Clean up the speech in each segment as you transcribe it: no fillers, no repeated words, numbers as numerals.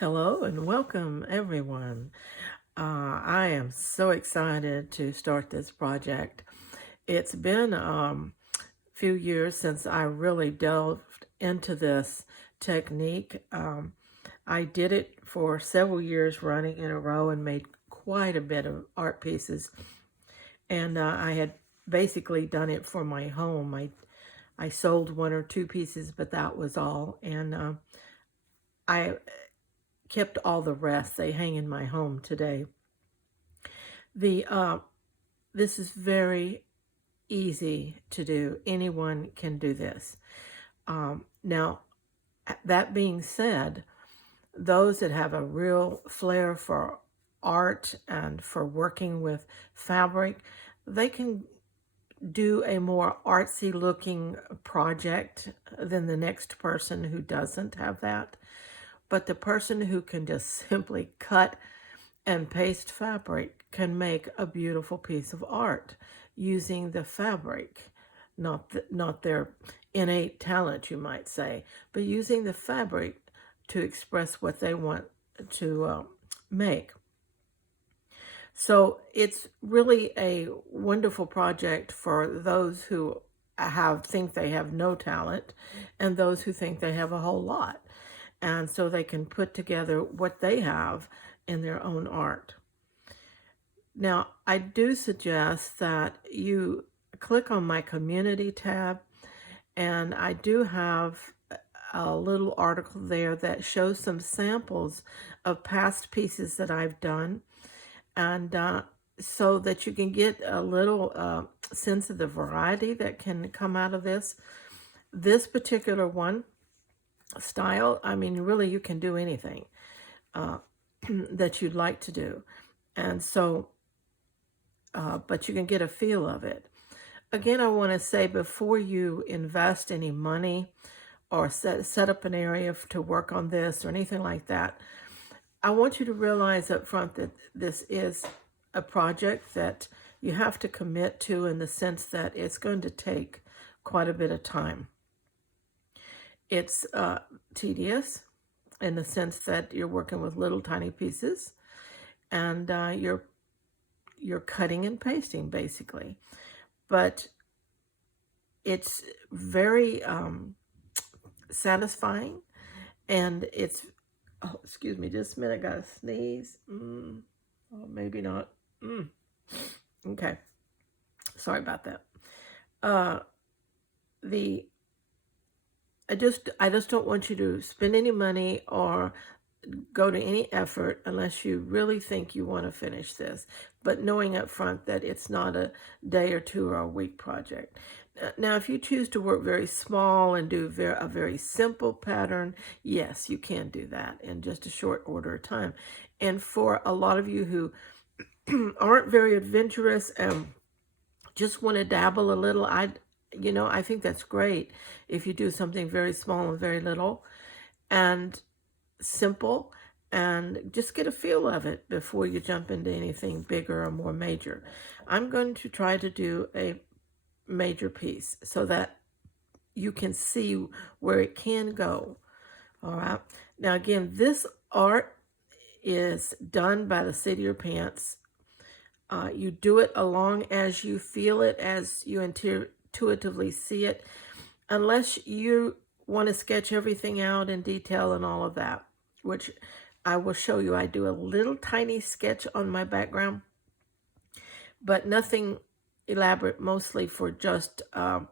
Hello and welcome, everyone. I am so excited to start this project. It's been a few years since I really delved into this technique. I did it for several years running in a row and made quite a bit of art pieces. And I had basically done it for my home. I sold one or two pieces, but that was all. And I kept all the rest. They hang in my home today. The This is very easy to do. Anyone can do this. Now, that being said, those that have a real flair for art and for working with fabric, they can do a more artsy looking project than the next person who doesn't have that. But the person who can just simply cut and paste fabric can make a beautiful piece of art using the fabric, not their innate talent, you might say, but using the fabric to express what they want to make. So it's really a wonderful project for those who think they have no talent and those who think they have a whole lot. And so they can put together what they have in their own art. Now, I do suggest that you click on my community tab, and I do have a little article there that shows some samples of past pieces that I've done, and so that you can get a little sense of the variety that can come out of this. This particular one style, I mean, really, you can do anything that you'd like to do. And so, but you can get a feel of it. Again, I want to say before you invest any money or set up an area to work on this or anything like that, I want you to realize up front that this is a project that you have to commit to, in the sense that it's going to take quite a bit of time. It's tedious in the sense that you're working with little tiny pieces, and you're cutting and pasting basically. But it's very satisfying, and it's, oh, excuse me, just a minute, I gotta sneeze. Oh, maybe not. Okay, sorry about that. I just don't want you to spend any money or go to any effort unless you really think you want to finish this, but knowing up front that it's not a day or two or a week project. Now, if you choose to work very small and do a very simple pattern, yes, you can do that in just a short order of time. And for a lot of you who aren't very adventurous and just want to dabble a little, I think that's great if you do something very small and very little and simple, and just get a feel of it before you jump into anything bigger or more major. I'm going to try to do a major piece so that you can see where it can go. All right. Now, again, this art is done by the seat of your pants. You do it along as you feel it, as you intuitively see it, unless you want to sketch everything out in detail and all of that, which I will show you. I do a little tiny sketch on my background, but nothing elaborate, mostly for just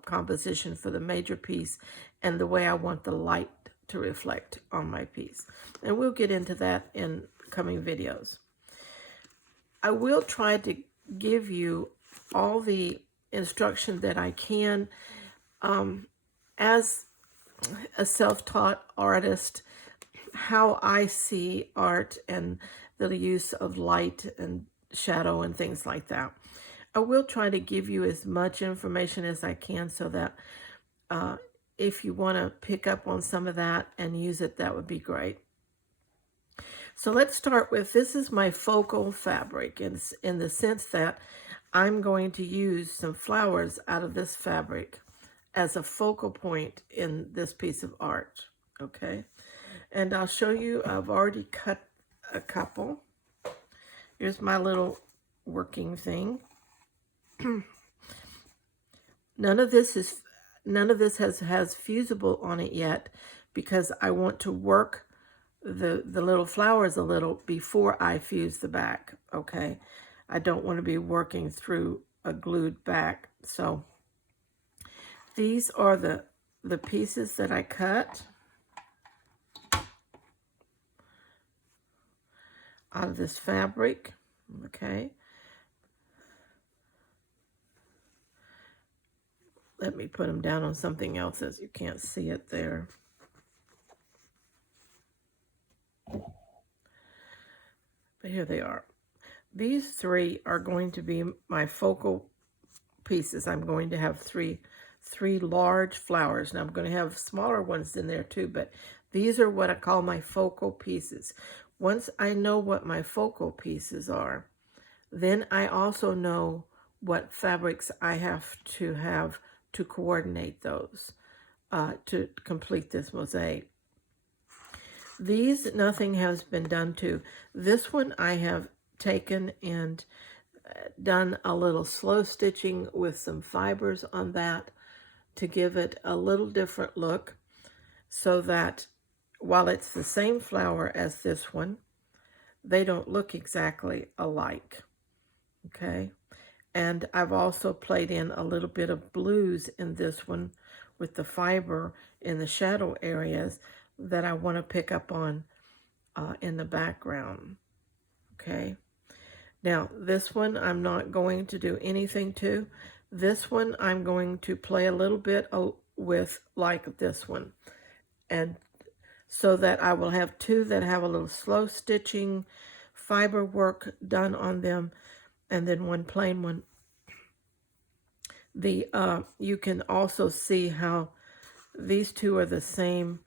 composition for the major piece and the way I want the light to reflect on my piece. And we'll get into that in coming videos. I will try to give you all the instruction that I can. As a self-taught artist, how I see art and the use of light and shadow and things like that. I will try to give you as much information as I can so that if you want to pick up on some of that and use it, that would be great. So let's start with, this is my focal fabric in the sense that I'm going to use some flowers out of this fabric as a focal point in this piece of art, okay? And I'll show you, I've already cut a couple. Here's my little working thing. None of this has Fusible on it yet, because I want to work the little flowers a little before I fuse the back. Okay, I don't want to be working through a glued back. So these are the pieces that I cut out of this fabric. Okay, let me put them down on something else, as you can't see it there. But here they are. These three are going to be my focal pieces. I'm going to have three large flowers. Now I'm going to have smaller ones in there too, but these are what I call my focal pieces. Once I know what my focal pieces are, then I also know what fabrics I have to coordinate those to complete this mosaic. These, nothing has been done to. This one I have taken and done a little slow stitching with some fibers on that to give it a little different look, so that while it's the same flower as this one, they don't look exactly alike. Okay, and I've also played in a little bit of blues in this one with the fiber in the shadow areas that I want to pick up on in the background. Okay, now this one I'm not going to do anything to. This one I'm going to play a little bit with, like this one, and so that I will have two that have a little slow stitching fiber work done on them, and then one plain one. You can also see how these two are the same.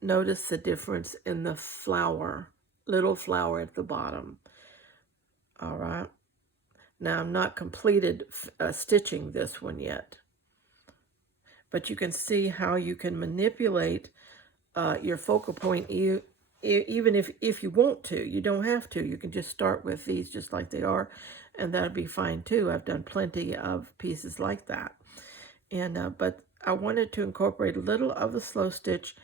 Notice the difference in the flower, little flower at the bottom. All right. Now I'm not completed stitching this one yet, but you can see how you can manipulate your focal point, even if you want to. You don't have to. You can just start with these just like they are, and that'll be fine too. I've done plenty of pieces like that. And but I wanted to incorporate a little of the slow stitch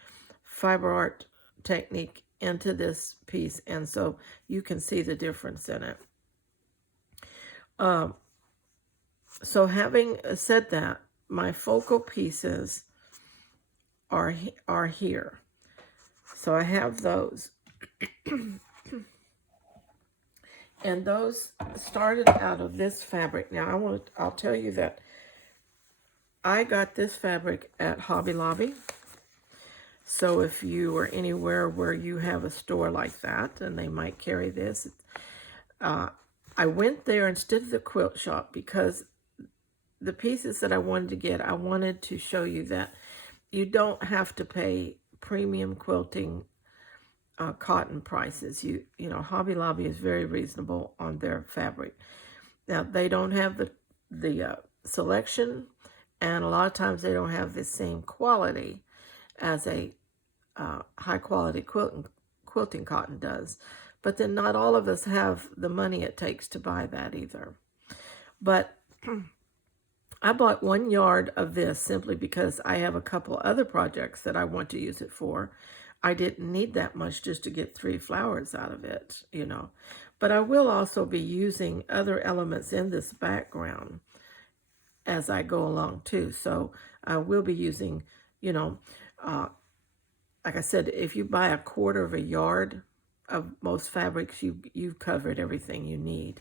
fiber art technique into this piece, and so you can see the difference in it. So having said that, my focal pieces are here. So I have those. And those started out of this fabric. Now I'll tell you that I got this fabric at Hobby Lobby. So if you are anywhere where you have a store like that, and they might carry this, I went there instead of the quilt shop, because the pieces that I wanted to get, I wanted to show you that you don't have to pay premium quilting cotton prices. You know, Hobby Lobby is very reasonable on their fabric. Now, they don't have the selection, and a lot of times they don't have the same quality as a high quality quilting cotton does. But then not all of us have the money it takes to buy that either. But I bought 1 yard of this simply because I have a couple other projects that I want to use it for. I didn't need that much just to get 3 flowers out of it, you know. But I will also be using other elements in this background as I go along too. So I will be using, you know, like I said, if you buy 1/4 of a yard of most fabrics, you've covered everything you need.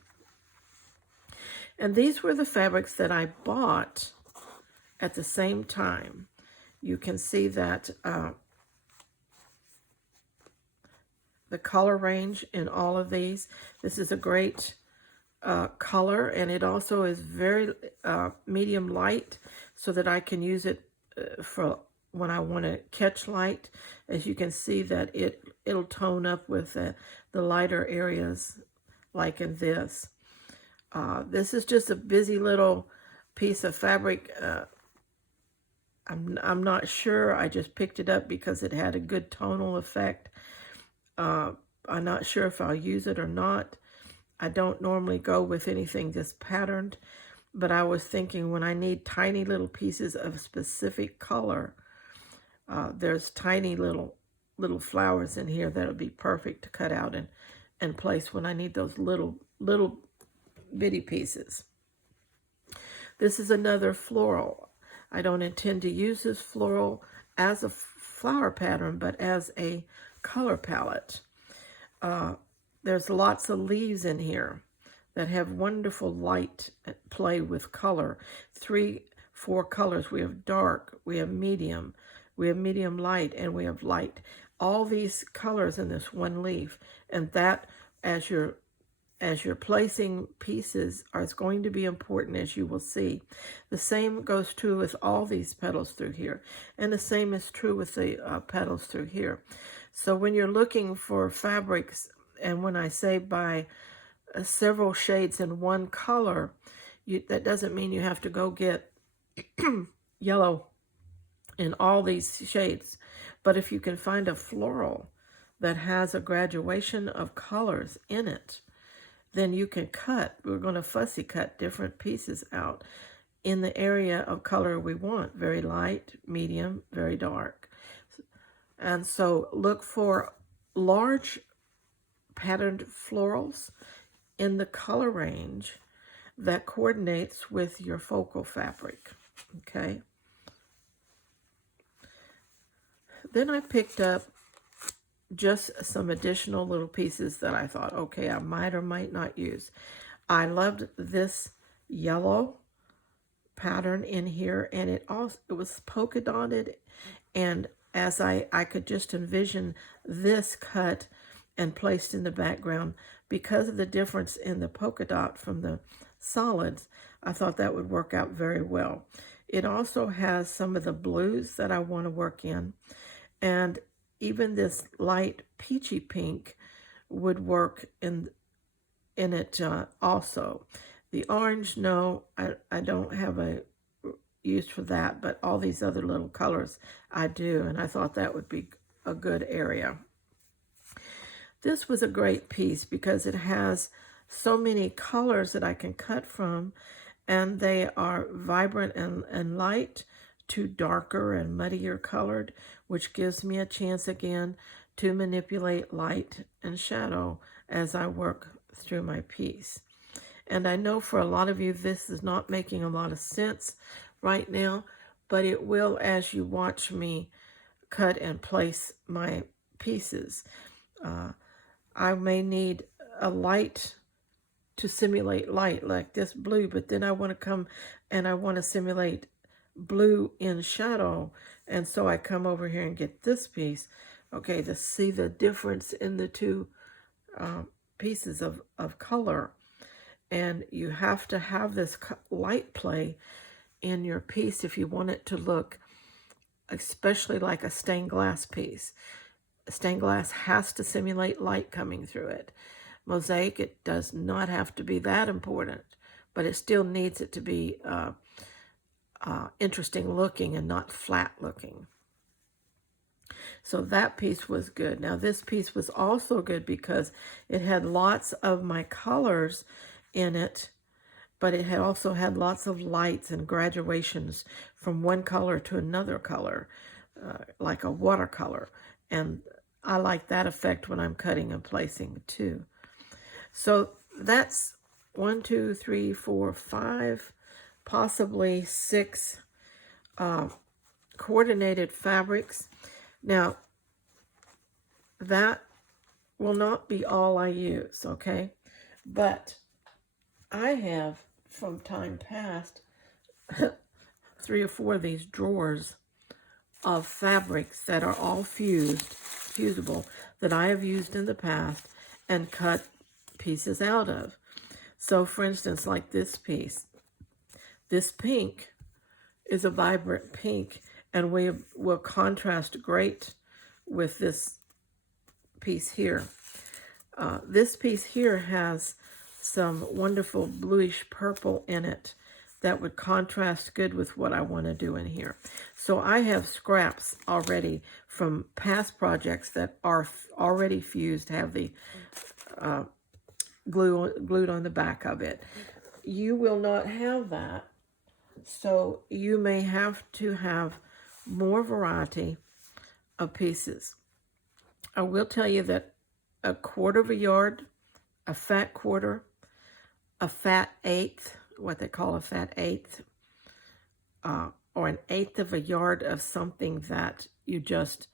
And these were the fabrics that I bought at the same time. You can see that the color range in all of these. This is a great color, and it also is very medium light, so that I can use it for when I want to catch light. As you can see that it'll tone up with the lighter areas, like in this. This is just a busy little piece of fabric. I'm not sure. I just picked it up because it had a good tonal effect. I'm not sure if I'll use it or not. I don't normally go with anything this patterned, but I was thinking when I need tiny little pieces of specific color, there's tiny little flowers in here that'll be perfect to cut out and place when I need those little bitty pieces. This is another floral. I don't intend to use this floral as a flower pattern, but as a color palette. There's lots of leaves in here that have wonderful light play with color. 3, 4 colors. We have dark, we have medium light, and we have light. All these colors in this one leaf, and that as you're placing pieces is going to be important, as you will see. The same goes true with all these petals through here, and the same is true with the petals through here. So when you're looking for fabrics, and when I say buy several shades in one color, that doesn't mean you have to go get yellow in all these shades. But if you can find a floral that has a graduation of colors in it, then you can cut. We're going to fussy cut different pieces out in the area of color we want. Very light, medium, very dark. And so look for large patterned florals in the color range that coordinates with your focal fabric. Okay. Then I picked up just some additional little pieces that I thought, okay, I might or might not use. I loved this yellow pattern in here, and it was polka dotted, and as I could just envision this cut and placed in the background because of the difference in the polka dot from the solids. I thought that would work out very well. It also has some of the blues that I want to work in, and even this light peachy pink would work in it also. The orange, no, I don't have a use for that, but all these other little colors I do, and I thought that would be a good area. This was a great piece because it has so many colors that I can cut from, and they are vibrant and light to darker and muddier colored, which gives me a chance again to manipulate light and shadow as I work through my piece. And I know for a lot of you this is not making a lot of sense right now, but it will as you watch me cut and place my pieces. I may need a light to simulate light like this blue, but then I want to come and I want to simulate blue in shadow, and so I come over here and get this piece, okay, to see the difference in the two pieces of color. And you have to have this light play in your piece if you want it to look especially like a stained glass piece. Stained glass has to simulate light coming through it. Mosaic, it does not have to be that important, but it still needs it to be interesting looking and not flat looking. So that piece was good. Now this piece was also good because it had lots of my colors in it, but it had also had lots of lights and graduations from one color to another color, like a watercolor. And I like that effect when I'm cutting and placing too. So that's 1, 2, 3, 4, 5, possibly 6 coordinated fabrics. Now, that will not be all I use, okay? But I have, from time past, 3 or 4 of these drawers of fabrics that are all fusible, that I have used in the past and cut pieces out of. So, for instance, like this piece, this pink is a vibrant pink, and we will contrast great with this piece here. This piece here has some wonderful bluish purple in it that would contrast good with what I want to do in here. So I have scraps already from past projects that are already fused, have the glued on the back of it. You will not have that, so you may have to have more variety of pieces. I will tell you that a quarter of a yard, a fat quarter, a fat eighth, what they call a fat eighth, or an eighth of a yard of something that you just,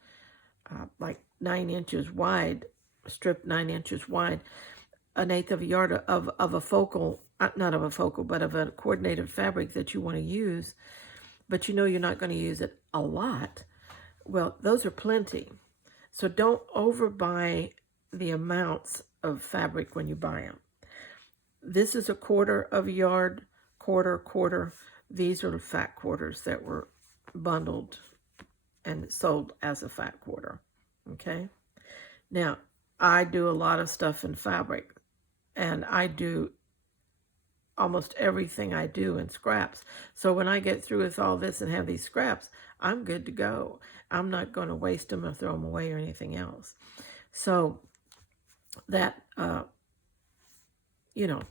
like 9 inches wide, strip 9 inches wide, an eighth of a yard of a focal, not of a focal, but of a coordinated fabric that you want to use, but you know you're not going to use it a lot. Well, those are plenty. So don't overbuy the amounts of fabric when you buy them. This is a quarter of a yard, quarter. These are the fat quarters that were bundled and sold as a fat quarter, okay? Now, I do a lot of stuff in fabric, and I do almost everything I do in scraps. So when I get through with all this and have these scraps, I'm good to go. I'm not going to waste them or throw them away or anything else. So that, you know,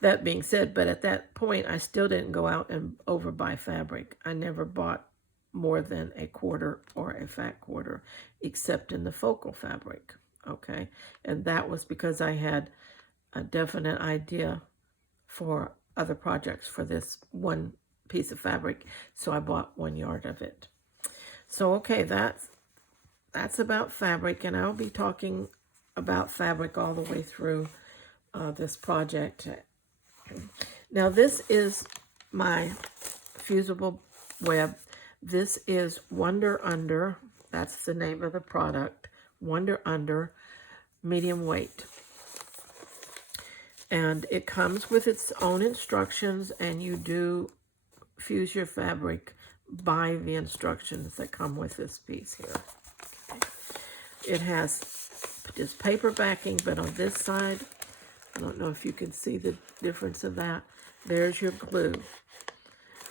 that being said, but at that point, I still didn't go out and overbuy fabric. I never bought more than a quarter or a fat quarter, except in the focal fabric, okay? And that was because I had a definite idea for other projects for this one piece of fabric, so I bought 1 yard of it. So, okay, that's about fabric, and I'll be talking about fabric all the way through this project. Now, this is my fusible web. This is Wonder Under. That's the name of the product. Wonder Under, medium weight. And it comes with its own instructions, and you do fuse your fabric by the instructions that come with this piece here. Okay. It has just paper backing, but on this side, I don't know if you can see the difference of that. There's your glue.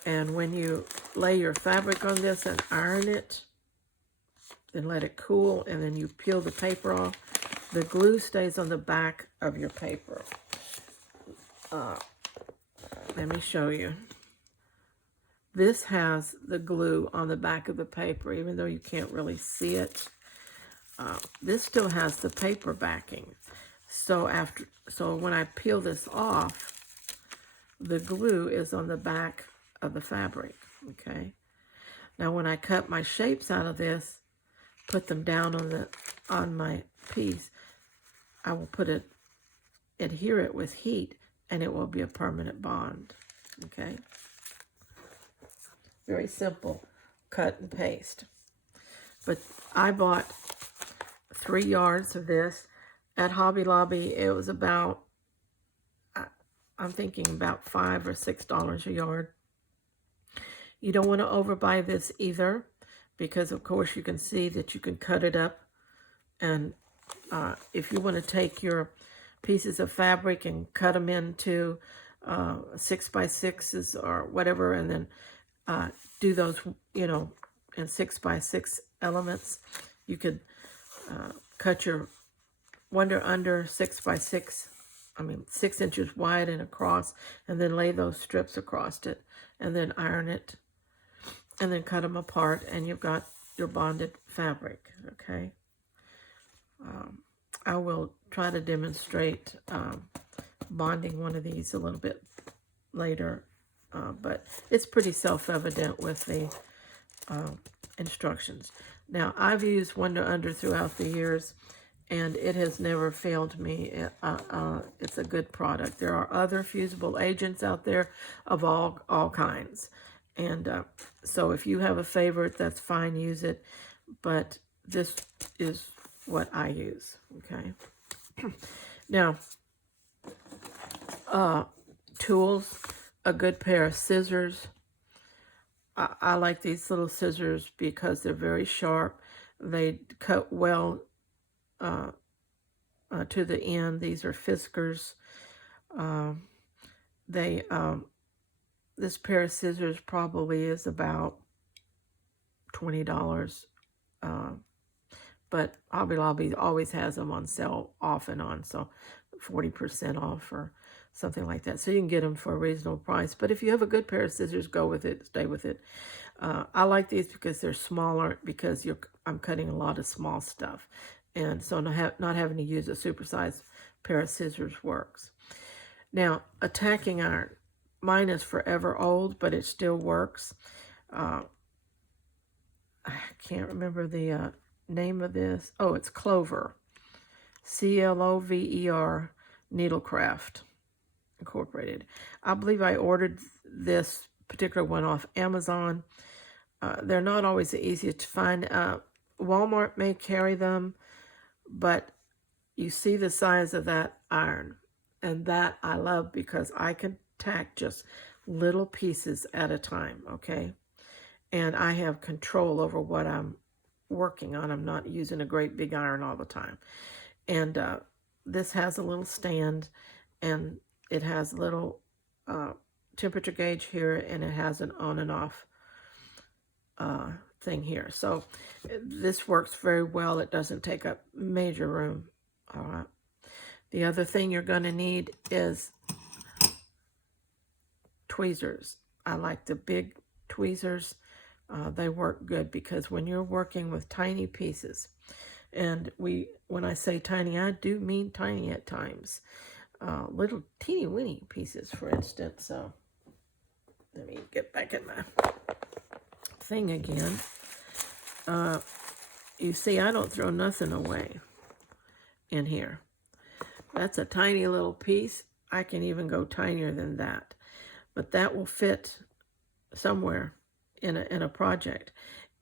And when you lay your fabric on this and iron it, then let it cool, and then you peel the paper off, the glue stays on the back of your paper. Let me show you. This has the glue on the back of the paper, even though you can't really see it. This still has the paper backing. So when I peel this off, the glue is on the back of the fabric, okay? Now when I cut my shapes out of this, put them down on my piece, I will adhere it with heat, and it will be a permanent bond, okay? Very simple, cut and paste. But I bought 3 yards of this at Hobby Lobby. It was about, I'm thinking about $5 or $6 a yard. You don't want to overbuy this either, because of course you can see that you can cut it up. And if you want to take your pieces of fabric and cut them into 6x6s or whatever, and then do those, you know, in 6x6 elements, you could cut your Wonder Under 6x6, 6 inches wide and across, and then lay those strips across it, and then iron it, and then cut them apart, and you've got your bonded fabric, okay? I will try to demonstrate bonding one of these a little bit later, but it's pretty self-evident with the instructions. Now, I've used Wonder Under throughout the years, and it has never failed me. It's a good product. There are other fusible agents out there of all kinds, and so if you have a favorite, that's fine, use it, but this is what I use, okay? Now, tools, a good pair of scissors. I like these little scissors because they're very sharp. They cut well to the end. These are Fiskars. They This pair of scissors probably is about $20. But Hobby Lobby always has them on sale off and on, so 40% off or something like that. So you can get them for a reasonable price. But if you have a good pair of scissors, go with it, stay with it. I like these because they're smaller, because I'm cutting a lot of small stuff. And so not having to use a supersized pair of scissors works. Now, a tacking iron. Mine is forever old, but it still works. I can't remember the name of this. Oh, it's Clover. Clover Needlecraft Incorporated. I believe I ordered this particular one off Amazon. They're not always the easiest to find. Walmart may carry them, but you see the size of that iron. And that I love because I can tack just little pieces at a time, okay? And I have control over what I'm working on. I'm not using a great big iron all the time. And this has a little stand, and it has a little temperature gauge here, and it has an on and off thing here. So this works very well. It doesn't take up major room. All right. The other thing you're going to need is tweezers. I like the big tweezers. They work good because when you're working with tiny pieces, and when I say tiny, I do mean tiny at times. Little teeny weeny pieces, for instance. So let me get back in my thing again. You see, I don't throw nothing away in here. That's a tiny little piece. I can even go tinier than that. But that will fit somewhere in a project.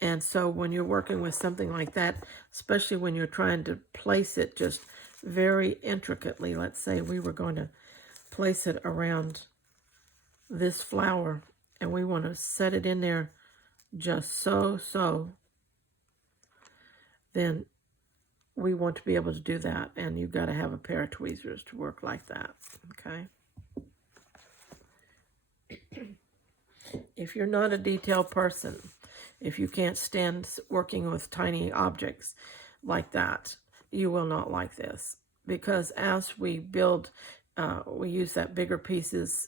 And so when you're working with something like that, especially when you're trying to place it just very intricately, let's say we were going to place it around this flower, and we want to set it in there just so, then we want to be able to do that, and you've got to have a pair of tweezers to work like that, okay? If you're not a detail person, if you can't stand working with tiny objects like that, you will not like this. Because as we build, we use that bigger pieces,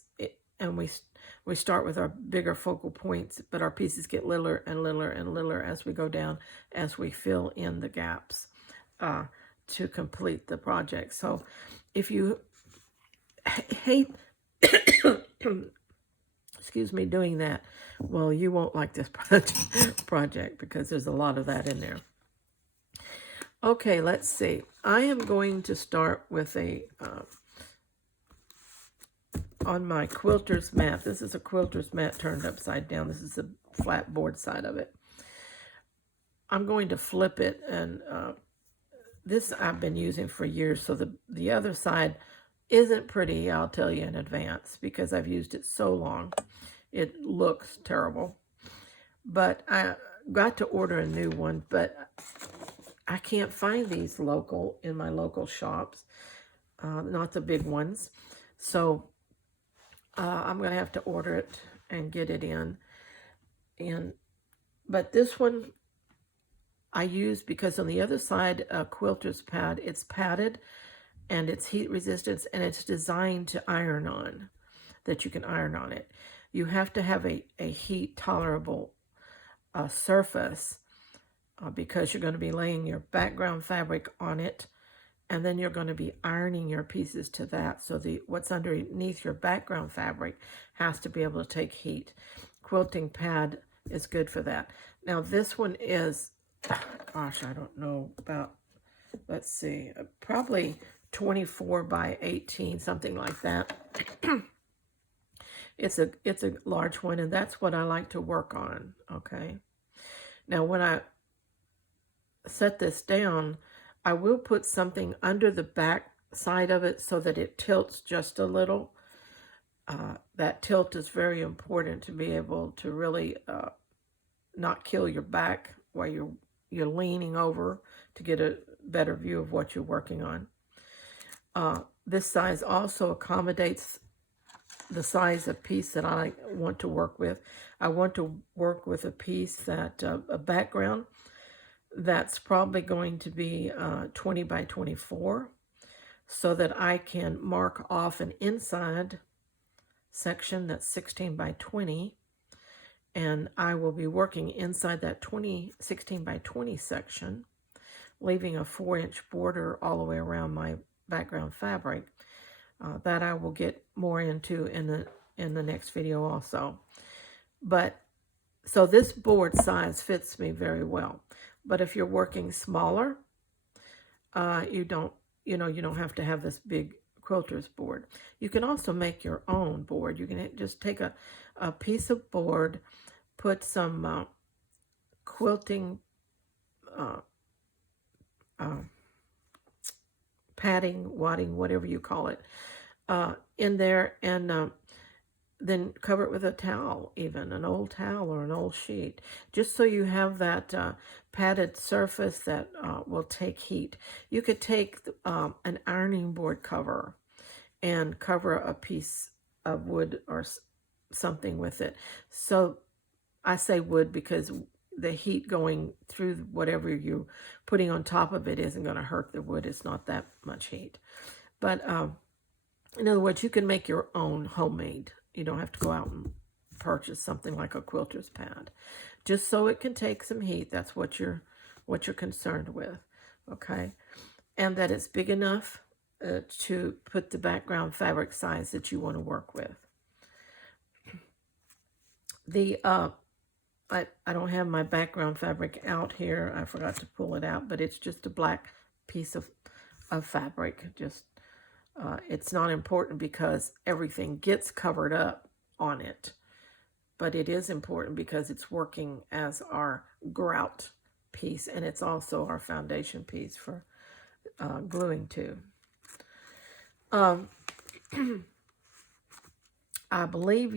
and we start with our bigger focal points, but our pieces get littler and littler and littler as we go down, as we fill in the gaps to complete the project. So if you hate excuse me, doing that, well, you won't like this project because there's a lot of that in there. Okay, let's see. I am going to start with on my quilter's mat. This is a quilter's mat turned upside down. This is the flat board side of it. I'm going to flip it, and this I've been using for years, so the other side isn't pretty, I'll tell you in advance, because I've used it so long. It looks terrible. But I got to order a new one, but I can't find these in my local shops, not the big ones. So I'm going to have to order it and get it in. But this one I use because on the other side, a quilter's pad, it's padded, and it's heat resistant, and it's designed to iron on, that you can iron on it. You have to have a heat tolerable surface because you're going to be laying your background fabric on it, and then you're going to be ironing your pieces to that. So what's underneath your background fabric has to be able to take heat. Quilting pad is good for that. Now this one is, gosh, I don't know about, let's see, probably 24 by 18, something like that. It's a large one, and that's what I like to work on, okay? Now, when I set this down, I will put something under the back side of it so that it tilts just a little. That tilt is very important to be able to really not kill your back while you're leaning over to get a better view of what you're working on. This size also accommodates the size of piece that I want to work with. I want to work with a piece that, a background that's probably going to be 20 by 24, so that I can mark off an inside section that's 16 by 20, and I will be working inside that 16 by 20 section, leaving a 4-inch border all the way around my background fabric. That I will get more into in the next video also. But so this board size fits me very well. But if you're working smaller, you don't have to have this big quilter's board. You can also make your own board. You can just take a piece of board, put some quilting padding, wadding, whatever you call it, in there, and then cover it with a towel, even an old towel or an old sheet, just so you have that padded surface that will take heat. You could take an ironing board cover and cover a piece of wood or something with it. So I say wood because the heat going through whatever you're putting on top of it isn't going to hurt the wood. It's not that much heat. But in other words, you can make your own homemade. You don't have to go out and purchase something like a quilter's pad, just so it can take some heat. That's what you're concerned with, okay? And that it's big enough to put the background fabric size that you want to work with. The I don't have my background fabric out here. I forgot to pull it out, but it's just a black piece of fabric. Just it's not important because everything gets covered up on it, but it is important because it's working as our grout piece, and it's also our foundation piece for gluing to. I believe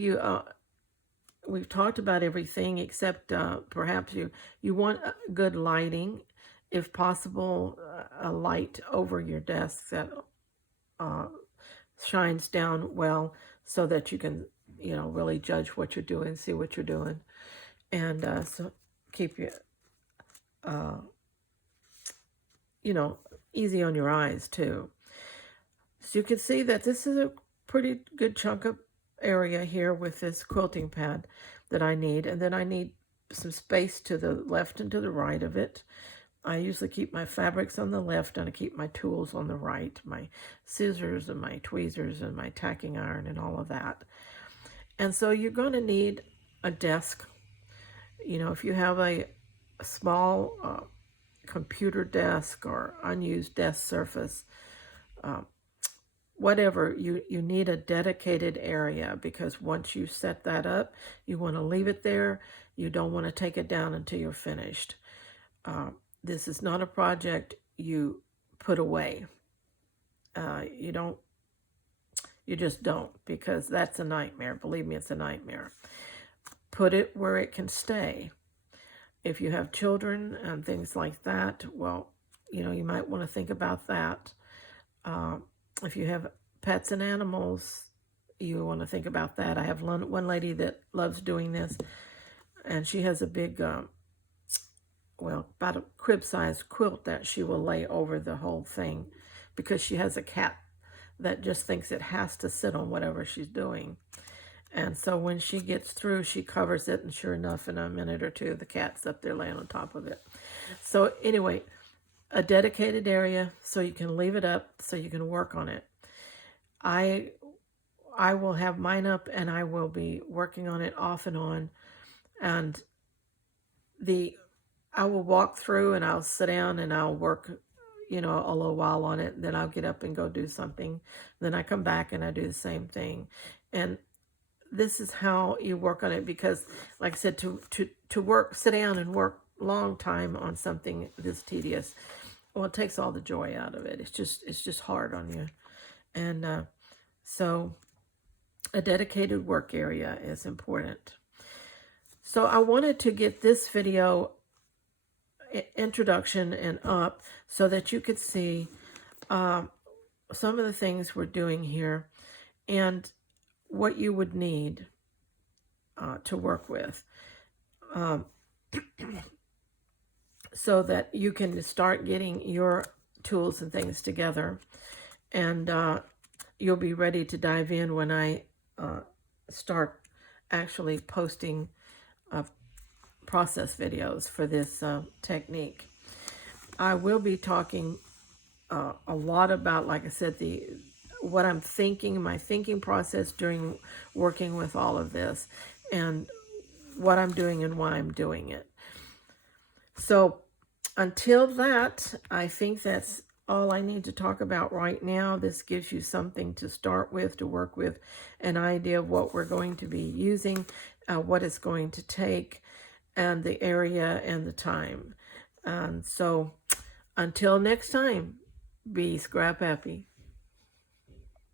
we've talked about everything except perhaps you want good lighting, if possible, a light over your desk that shines down well, so that you can really judge what you're doing, see what you're doing, and so keep you easy on your eyes too. So you can see that this is a pretty good chunk of area here with this quilting pad that I need, and then I need some space to the left and to the right of it. I usually keep my fabrics on the left and I keep my tools on the right, my scissors and my tweezers and my tacking iron and all of that. And so you're going to need a desk. If you have a small computer desk or unused desk surface, whatever, you need a dedicated area, because once you set that up, you want to leave it there. You don't want to take it down until you're finished. This is not a project you put away. You just don't, because that's a nightmare. Believe me, it's a nightmare. Put it where it can stay. If you have children and things like that, well, you might want to think about that. If you have pets and animals, you want to think about that. I have one lady that loves doing this, and she has a big, about a crib-sized quilt that she will lay over the whole thing, because she has a cat that just thinks it has to sit on whatever she's doing. And so when she gets through, she covers it, and sure enough, in a minute or two, the cat's up there laying on top of it. So anyway, a dedicated area so you can leave it up, so you can work on it. I will have mine up, and I will be working on it off and on. And I will walk through, and I'll sit down, and I'll work, a little while on it. Then I'll get up and go do something. Then I come back and I do the same thing. And this is how you work on it, because, like I said, to sit down and work long time on something this tedious, well, it takes all the joy out of it. It's just hard on you. And so a dedicated work area is important. So I wanted to get this video introduction and up so that you could see some of the things we're doing here. And what you would need to work with, um, so that you can start getting your tools and things together, and you'll be ready to dive in when I start actually posting process videos for this technique. I will be talking a lot about, like I said, what I'm thinking, my thinking process during working with all of this, and what I'm doing and why I'm doing it. So until that, I think that's all I need to talk about right now. This gives you something to start with, to work with, an idea of what we're going to be using, what it's going to take, and the area and the time. And so until next time, be scrap happy.